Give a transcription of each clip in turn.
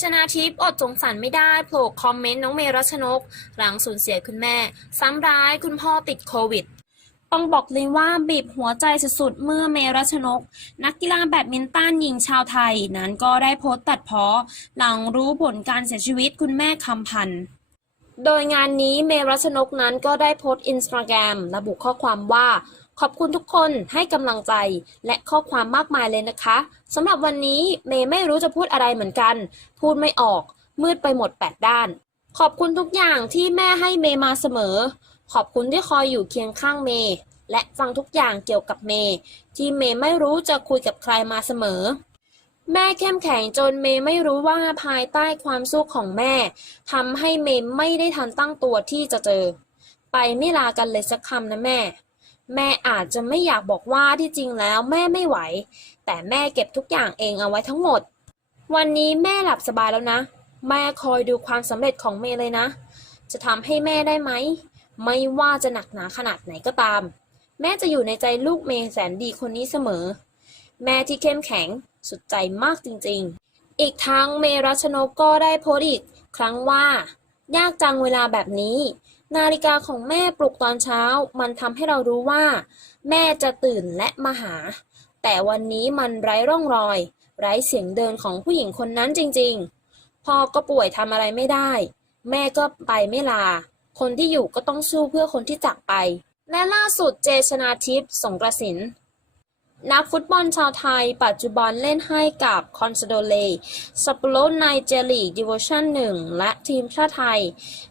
ชนาทิพย์อดสงสารไม่ได้โผล่คอมเมนต์น้องเมรัชนก หลังสูญเสียคุณแม่ ซ้ำร้ายคุณพ่อติดโควิด ต้องบอกเลยว่าบีบหัวใจสุดๆ เมื่อเมรัชนก นักกีฬาแบดมินตันหญิงชาวไทย นั้นก็ได้โพสต์ตัดเพ้อหลังรู้ผลการเสียชีวิตคุณแม่คำพันธ์โดยงานนี้เมรัชนกนั้นก็ได้โพสต์อินสตาแกรมระบุข้อความว่า ขอบคุณทุกคนให้กำลังใจและข้อความมากมายเลยนะคะสำหรับวันนี้เมย์ไม่รู้จะพูดอะไรเหมือนกัน พูดไม่ออก มืดไปหมดแปดด้าน ขอบคุณทุกอย่างที่แม่ให้เมย์มาเสมอ ขอบคุณที่คอยอยู่เคียงข้างเมย์และฟังทุกอย่างเกี่ยวกับเมย์ที่เมย์ไม่รู้จะคุยกับใครมาเสมอ แม่เข้มแข็งจนเมย์ไม่รู้ว่าภายใต้ความสู้ของแม่ทำให้เมย์ไม่ได้ทันตั้งตัวที่จะเจอ ไปไม่ลากันเลยสักคำนะแม่ แม่อาจจะไม่อยากบอกว่าที่จริงแล้วแม่ไม่ไหว แต่แม่เก็บทุกอย่างเองเอาไว้ทั้งหมด วันนี้แม่หลับสบายแล้วนะ แม่คอยดูความสำเร็จของเมย์เลยนะ จะทำให้แม่ได้ไหม ไม่ว่าจะหนักหนาขนาดไหนก็ตาม แม่จะอยู่ในใจลูกเมย์แสนดีคนนี้เสมอ แม่ที่เข้มแข็งสุดใจมากจริงๆ อีกทั้งเมรัชนกก็ได้โพสต์อีกครั้งว่า ยากจังเวลาแบบนี้ นาฬิกาของแม่ปลุกตอนเช้า มันทำให้เรารู้ว่า แม่จะตื่นและมาหา แต่วันนี้มันไร้ร่องรอย ไร้เสียงเดินของผู้หญิงคนนั้นจริงๆ พ่อก็ป่วยทำอะไรไม่ได้ แม่ก็ไปไม่ลา คนที่อยู่ก็ต้องสู้เพื่อคนที่จากไป และล่าสุดเจชนาทิพย์สงกระสิน นักฟุตบอลชาวไทย ปัจจุบันเล่นให้กับคอนซาโดเลซัปโปโรไนเจลีดิวิชั่น1และทีมชาติไทย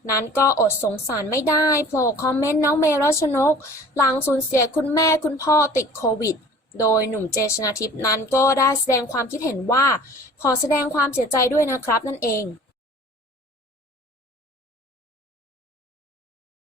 นั้นก็อดสงสารไม่ได้โผล่คอมเมนต์น้องเมรัชนก หลังสูญเสียคุณแม่คุณพ่อติดโควิด โดยหนุ่มเจชนาทิพย์นั้นก็ได้แสดงความคิดเห็นว่า ขอแสดงความเสียใจด้วยนะครับนั่นเอง